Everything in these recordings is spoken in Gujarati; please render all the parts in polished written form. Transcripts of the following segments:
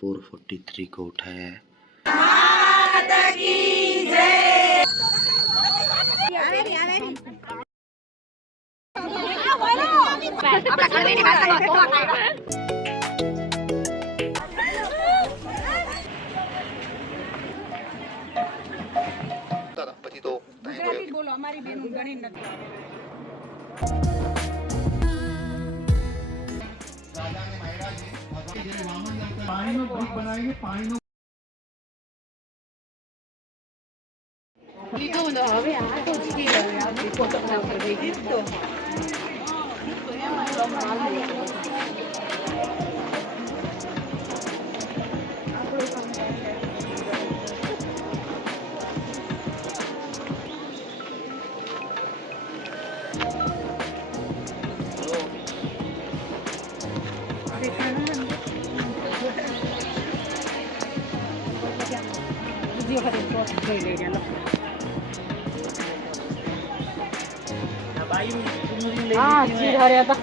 443 को उठाया है। बोलो हमारी बहन गणी नहीं पानी में ब्रिक बनाएंगे पानी में हाँ चीर हरे तो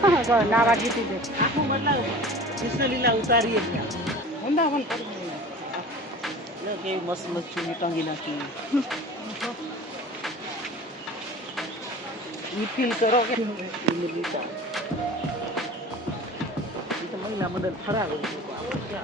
नावा गीती दे आखो बदलाव कृष्ण लीला उतारी है होंदा होन के मस्त मस्त चुनी टांगी नाखी ये फील करो के लीला ये तो महिला मंडल खराब हो गया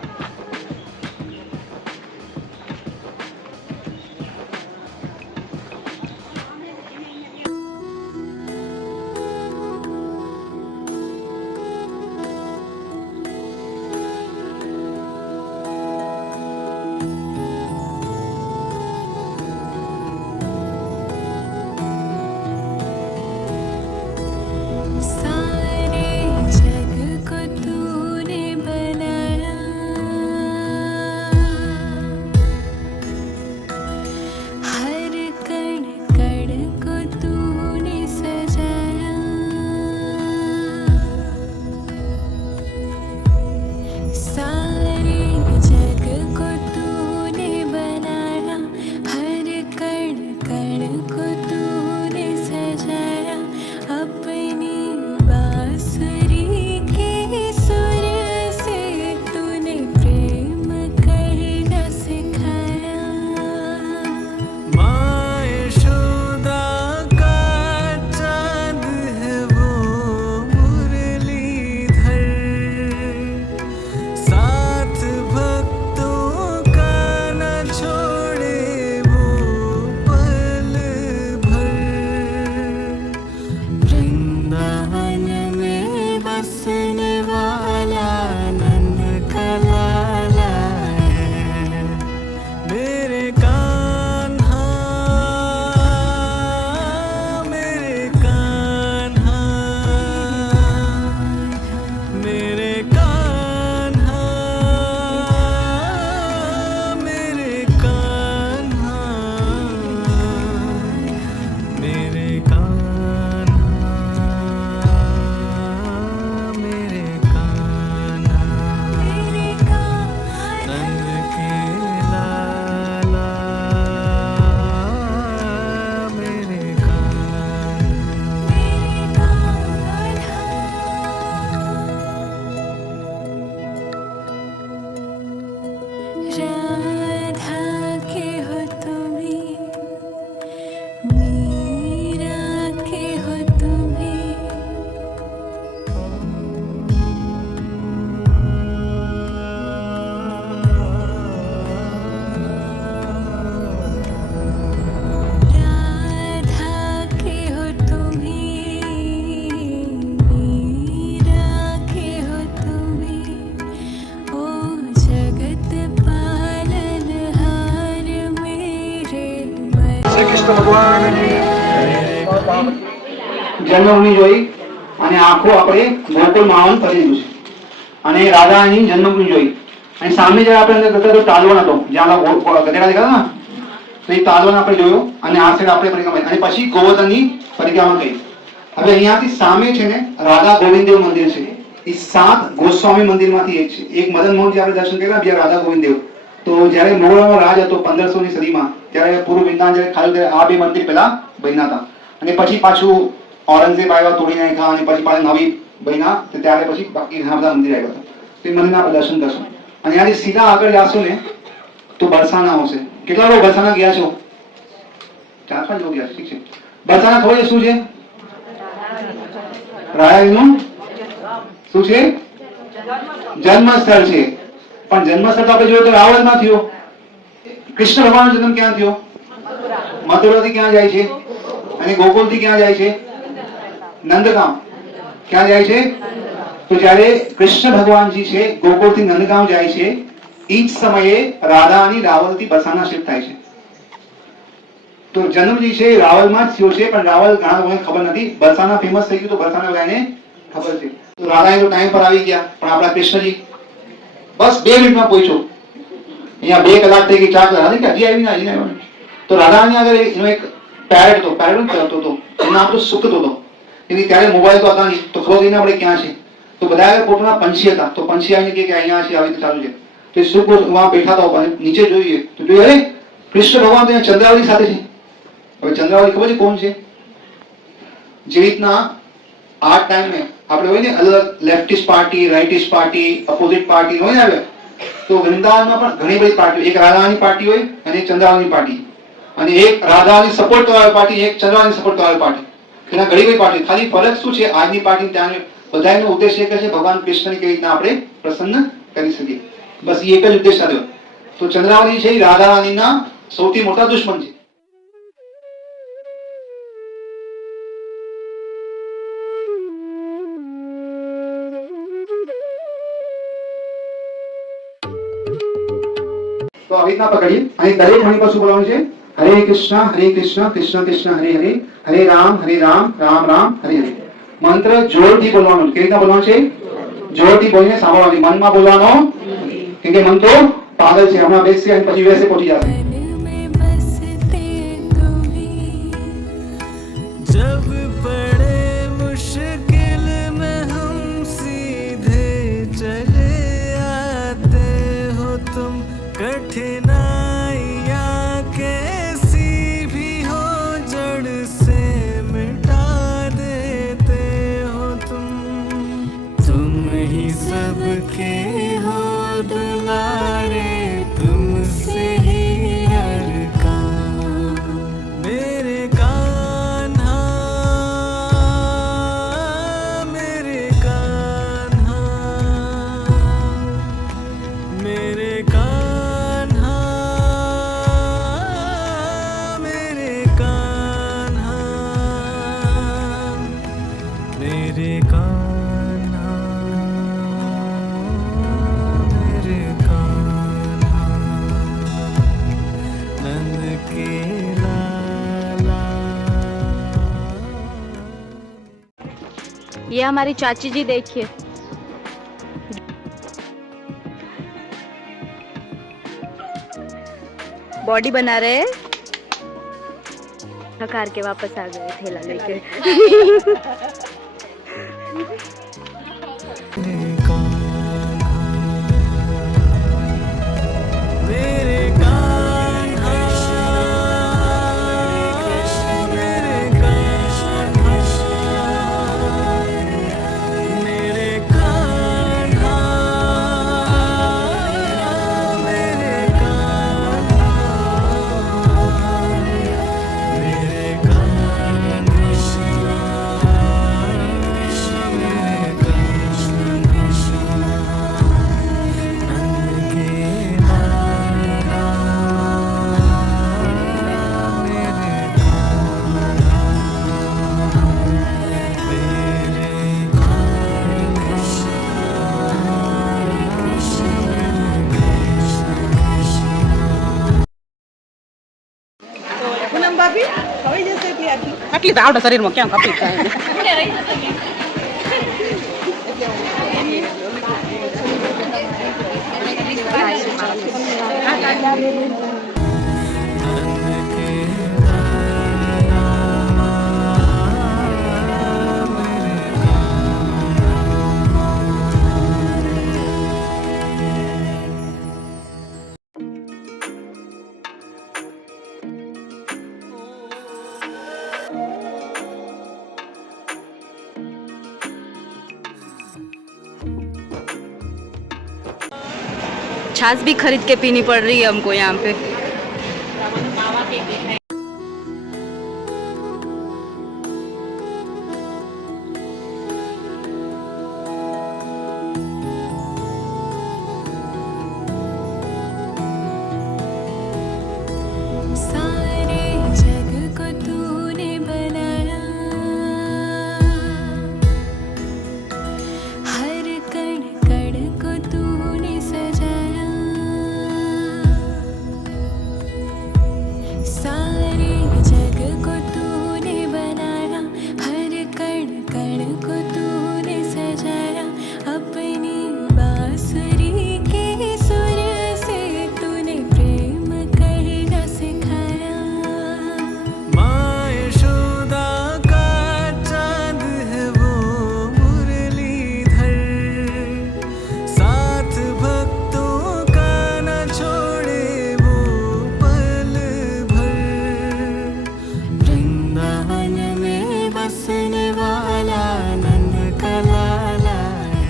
જન્મભૂમિ જોઈ અને આખો આપણે ગોકુળ માવન ફરી દીધું છે અને રાધાની જન્મભૂમિ જોઈ અને સામે જે આપણે અંદર ગતા તો તાલવણ હતો જ્યાં ગધેડા દેખાતા ને તો એ તાલવણ આપણે જોયો અને આ સાઈડ આપણે પરિક્રમા અને પછી ગોવર્ધનની પરિક્રમા કરી. હવે અહીંયાથી સામે છે ને રાધા ગોવિંદદેવ મંદિર છે. એ 7 ગોસ્વામી મંદિરમાંથી એક છે. એક મદન મોહનજી આપણે દર્શન કર્યા, બીજા રાધા ગોવિંદદેવ. તો જ્યારે મોગલોનો રાજ હતો 1500ની સદીમાં ત્યારે પૂર્વ વિંદાન જ્યારે ખાલી ત્યારે આ બે મંદિર પહેલા બન્યા હતા અને પછી પાછું औरंगजेब આવ્યા, તોડી નાખ્યા અને પછી પાછા નવી બન્યા ત્યારે પછી બાકી ઘણા બધા મંદિર આવ્યા હતા. તો એ મંદિરના આપણે દર્શન કરશું. અને અહીંયાથી સીધા આગળ જાશો ને તો બરસાના આવશે. કેટલા લોકો બરસાના ગયા છો? 4-5 લોકો ગયા છે. ઠીક છે. બરસાના ખબર છે શું છે? રાયાનું શું છે? જન્મસ્થળ છે. પણ જન્મસ્થળ તો આપણે જોઈએ તો રાવણમાં થયો. કૃષ્ણ ભગવાનનો જન્મ ક્યાં થયો? મથુરાથી ક્યાં જાય છે? અને ગોકુળથી ક્યાં જાય છે? નંદગામ. ક્યાં જાય છે? તો જ્યારે કૃષ્ણ ભગવાનજી છે ગોકુળથી નંદગામ જાય છે એ જ સમયે રાધા અને રાવલથી બરસાના શિફ્ટ થાય છે. તો જન્મ જે છે રાવલમાં જ થયો છે, પણ રાવલ ઘણા લોકોને ખબર નથી. બરસાના ફેમસ થઈ ગયું તો બરસાના બધાને ખબર છે. તો રાધા એ ટાઈમ પર આવી ગયા, પણ આપણા કૃષ્ણજી બસ 2 મિનિટમાં પહોંચ્યો. અહીંયા 2 કલાક થઈ ગઈ, 4 કલાક કે હજી આવી ને તો રાધાની આગળ એનો એક પેરેટ હતો. પેરેટ કરતો હતો, એનું નામ તો સુકતો હતો. એની ત્યારે મોબાઈલ તો હતા નહીં, તો ખબર નહીં આપણે ક્યાં છે. તો બધા આગળ પોતાના પંછી હતા, તો પંછી આવીને કહે કે અહીંયા છે, આવી રીતે ચાલુ છે. તો એ સુક વહાં બેઠા હતા ઉપર, નીચે જોઈએ તો જોઈએ અરે કૃષ્ણ ભગવાન તો ચંદ્રાવલી સાથે છે. હવે ચંદ્રાવલી ખબર છે કોણ છે? જે રીતના આ ટાઈમે આપણે હોય ને અલગ leftist party, રાઇટિસ્ટ party, opposite party હોય ને આવે, તો વૃંદાવનમાં પણ ઘણી બધી પાર્ટીઓ, એક રાધાની પાર્ટી હોય અને એક ચંદ્રાવલી પાર્ટી, અને એક રાધાની સપોર્ટ કરવાની પાર્ટી, એક ચંદ્રાવલી સપોર્ટ કરવાની પાર્ટી. એના ઘણી બધી પાર્ટી. ખાલી ફરક શું છે આજની પાર્ટી ત્યાંની? બધાનો ઉદ્દેશ એક જ છે, ભગવાન કૃષ્ણને કેવી રીતના આપણે પ્રસન્ન કરી શકીએ. બસ એ એક જ ઉદ્દેશ સાથે. તો ચંદ્રાવલી છે એ રાધા રાણીના સૌથી મોટા દુશ્મન છે. તો આવી રીતના પકડીએ. અને દરેક મણી પર શું બોલવાનું છે? હરે કૃષ્ણ કૃષ્ણ કૃષ્ણ હરે હરે, હરે રામ રામ રામ હરે હરે. મંત્ર જોરથી બોલવાનો. કેવી રીતના બોલવાનો છે? જોરથી બોલીને સાંભળવાનું, મનમાં બોલવાનો. કેમ કે મન તો પાગલ છે, હમણાં બેસશે અને પછી વેસે પહોંચી જશે. जब पड़े मुश्किल में हम सीधे चले आते हो तुम, कठिनाइयाँ कैसी भी हो जड़ से मिटा देते हो तुम ही सबके हो दुलारे, तुमसे ही हर काम. मेरे कान्हा, मेरे कान्हा, मेरे कान्हा, मेरे कान्हा, मेरे कान्हा, मेरे कान्हा, नंद के लाला. ये हमारी चाची जी देखिए, बॉडी बना रहे हैं. थकार के वापस आ गए थैला लेके. मेरे कान्हा, मेरे कान्हा, मेरे कान्हा, मेरे कान्हा, मेरे कान्हा, मेरे પૂનમ ભાભી ખવાઈ જશે એટલી આટલી તો આવડે શરીરમાં ક્યાં કપી થાય. छाछ भी खरीद के पीनी पड़ रही है हमको यहाँ पे। सारे जग को तूने बनाया, हर कण कण को तूने सजाया, सारे जग को तूने बनाया, हर कण कण को तूने सजाया, अपनी बांसुरी के सुर से तूने प्रेम करना सिखाया। माँ यशोदा का चांद है वो मुरलीधर, साथ भक्तों का न छोड़े वो पल भर। वृंदावन में बसने वाला नंद का लाला है।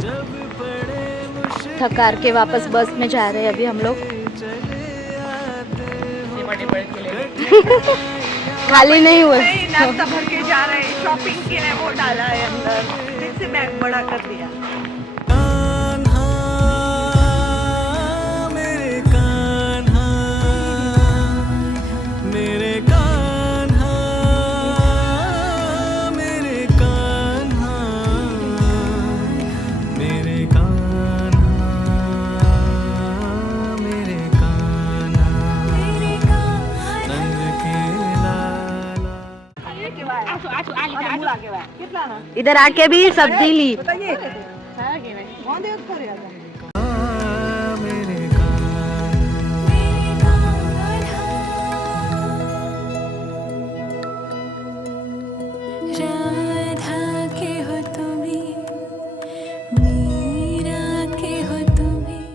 जब पड़े मुश्किल थकार के वापस बस में जा रहे हैं अभी हम लोग। चले आते खाली नहीं हुए। नाश्ता भर के जा रहे हैं, शॉपिंग के लिए वो डाला है अंदर, जिससे बैग बड़ा कर दिया। कान्हा मेरे कान्हा, मेरे कान्हा, मेरे कान्हा, मेरे कान्हा, मेरे कान्हा, नंद के लाला। इधर आके भी सब्जी ली। बताइए कौन देख कर रहा था? मेरे कान्हा, राधा के हो तुम्हें, मीरा के हो तुम्हें।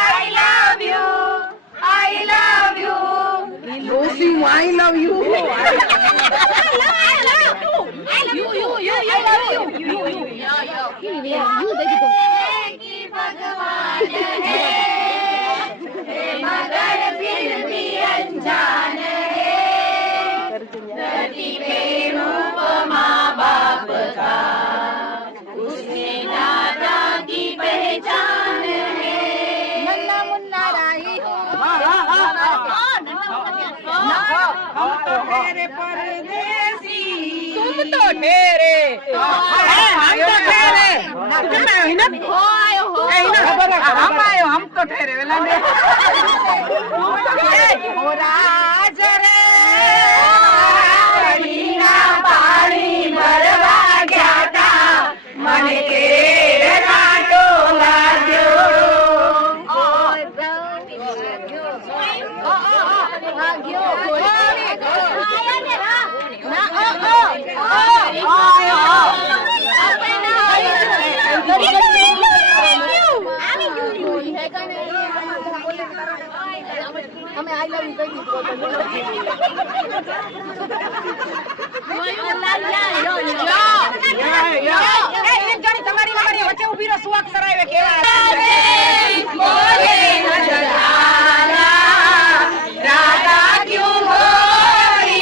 I love you. मेरे परदेसी तुम तो ठहरे हम तो ठहरे तुम आयो ना हम आयो हम तो ठहरे हो राज रे पानी भरवा गया था मन के राटो लाग्यो हमें आई लव यू कही તમારી વચ્ચે ઊભી રહો સુવાક કરાવે કેવા રાધા ક્યું હોઈ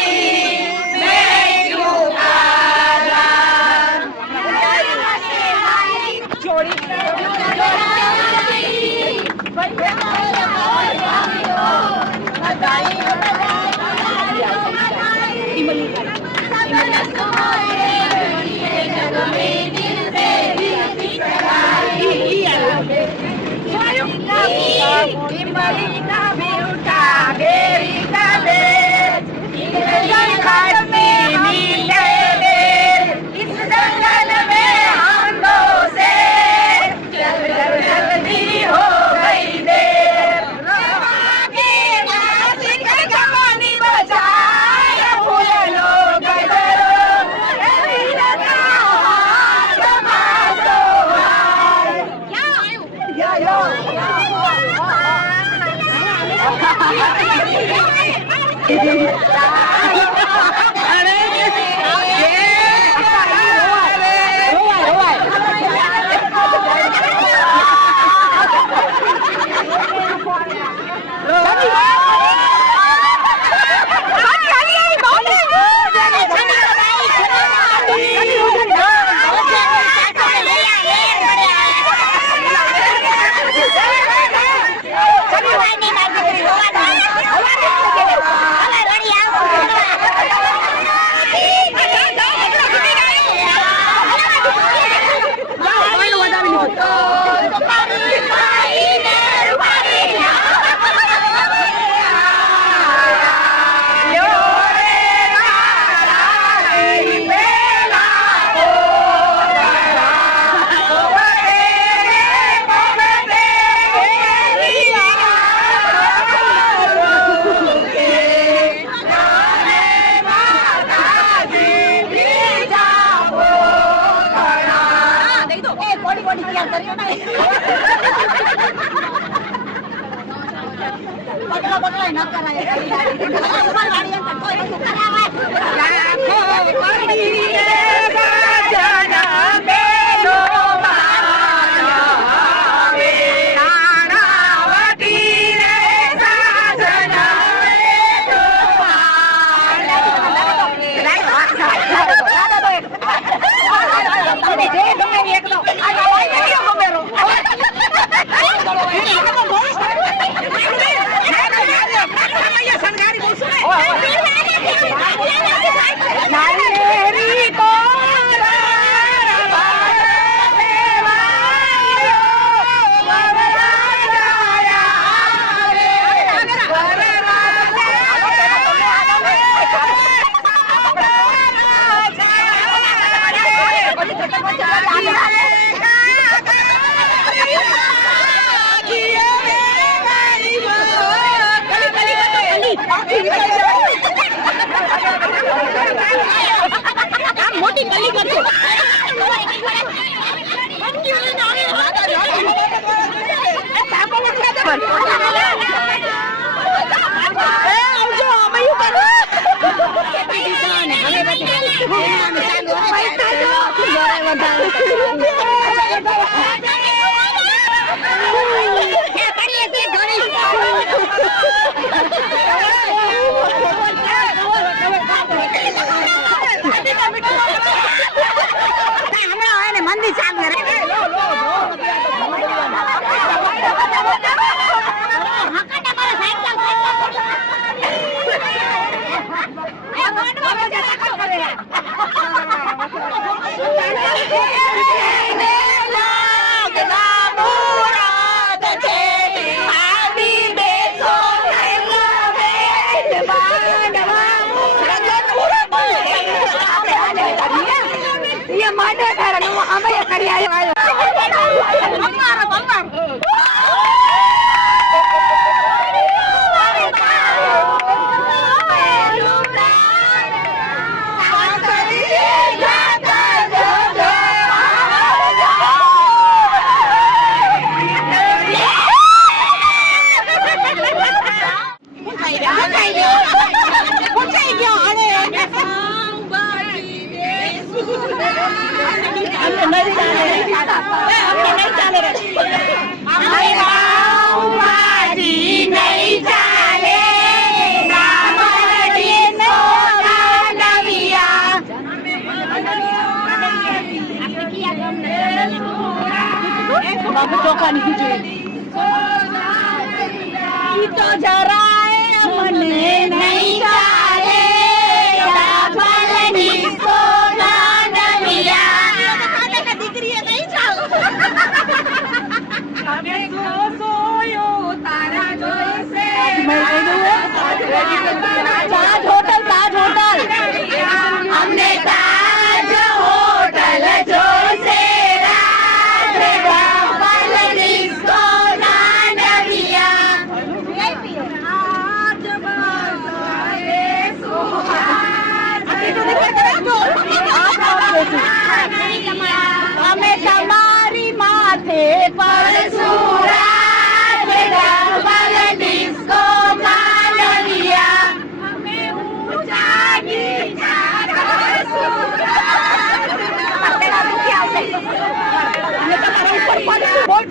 मैं क्यों काला जोड़ी America, America,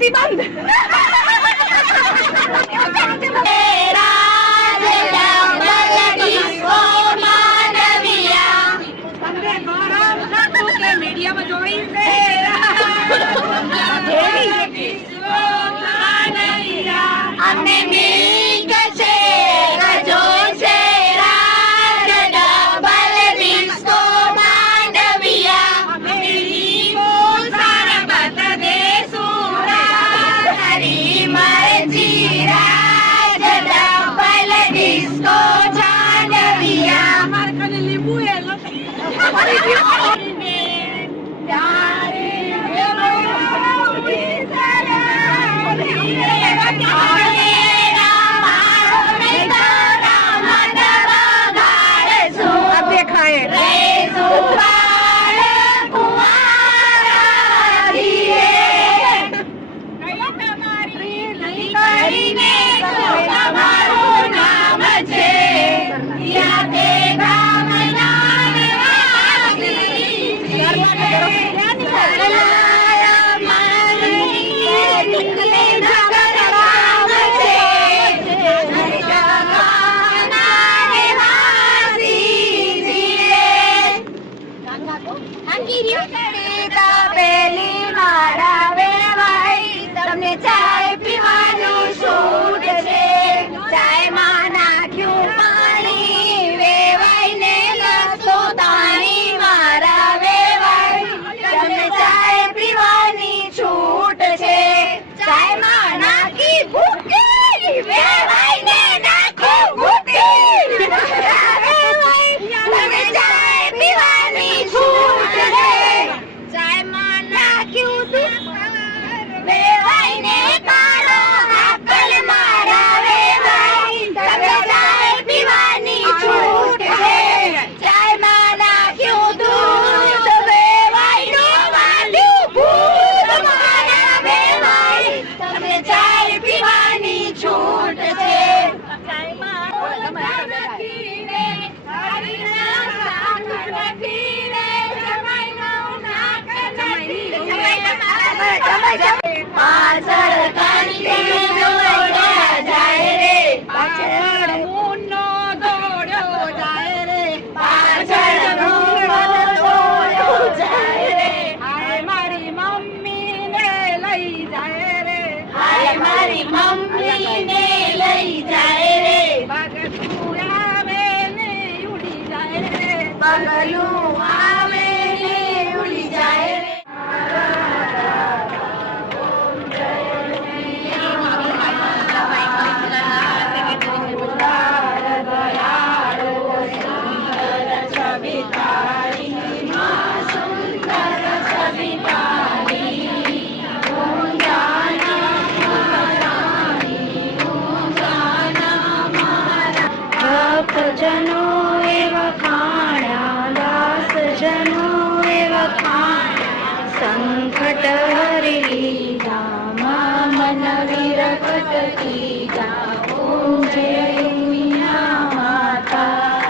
आरती बंद मीडिया में जोई हमने मिल के गजो से डबल डिस्को मांडविया मेरी वो सारा बत दे सूरा हरी मर्जी राज डबल डिस्को मांडविया मार कने लींबू है लो ચાય પીવાનું છૂટ છે ચાયમાં નાખ્યું પાણી વેવાઈને નસો તાણી મારા વેવાઈ તમને ચાય પીવાની છૂટ છે ચાયમાં નાખી ભૂકી વેવાઈને નાખો ભૂકી તમને ચાય પીવાની છૂટ છે ચાયમાં નાખ્યું વેવાઈને કાળો હાકલ મારા વેવાઈ તમે ચાય પીવાની છૂટ છે ચાયમાં નાખ્યું દૂધ વેવાઈનું વાલ્યું ભૂત મારા વેવાઈ તમને ચાય પીવાની છૂટ છે ચાયમાં નાખીને હરીના શાક નાખીને જમાઈનું નાક નાખી પાછળ કાંટી દોડ્યા જાય રે પાછળ મુન્નો દોડ્યો જાય રે પાછળ મુન્નો દોડ્યો જાય રે હાય મારી મમ્મીને લઈ જાય રે હાય મારી મમ્મીને લઈ જાય રે બગલું આવે ને ઉડી જાય રે બગલું આવે ને ઉડી જાય રે જનો એવા ખાણા દાસ જનો એવા ખાણા સંકટ હરી લીધા મન વિરકટ કીધા ઓમ જય મીના માતા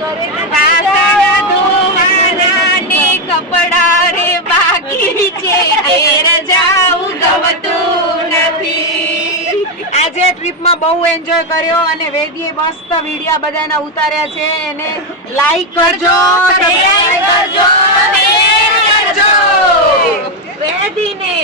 વાસણ ધોવાના કપડા રે બાકી છે ઘેર જાવું ગમતું નથી. આજે ટ્રીપમાં બહુ એન્જોય કર્યો અને વેદીએ મસ્ત વિડિયા બધાના ઉતાર્યા છે. એને લાઈક કરજો, સબસ્ક્રાઇબ કરજો, શેર કરજો વેદીને.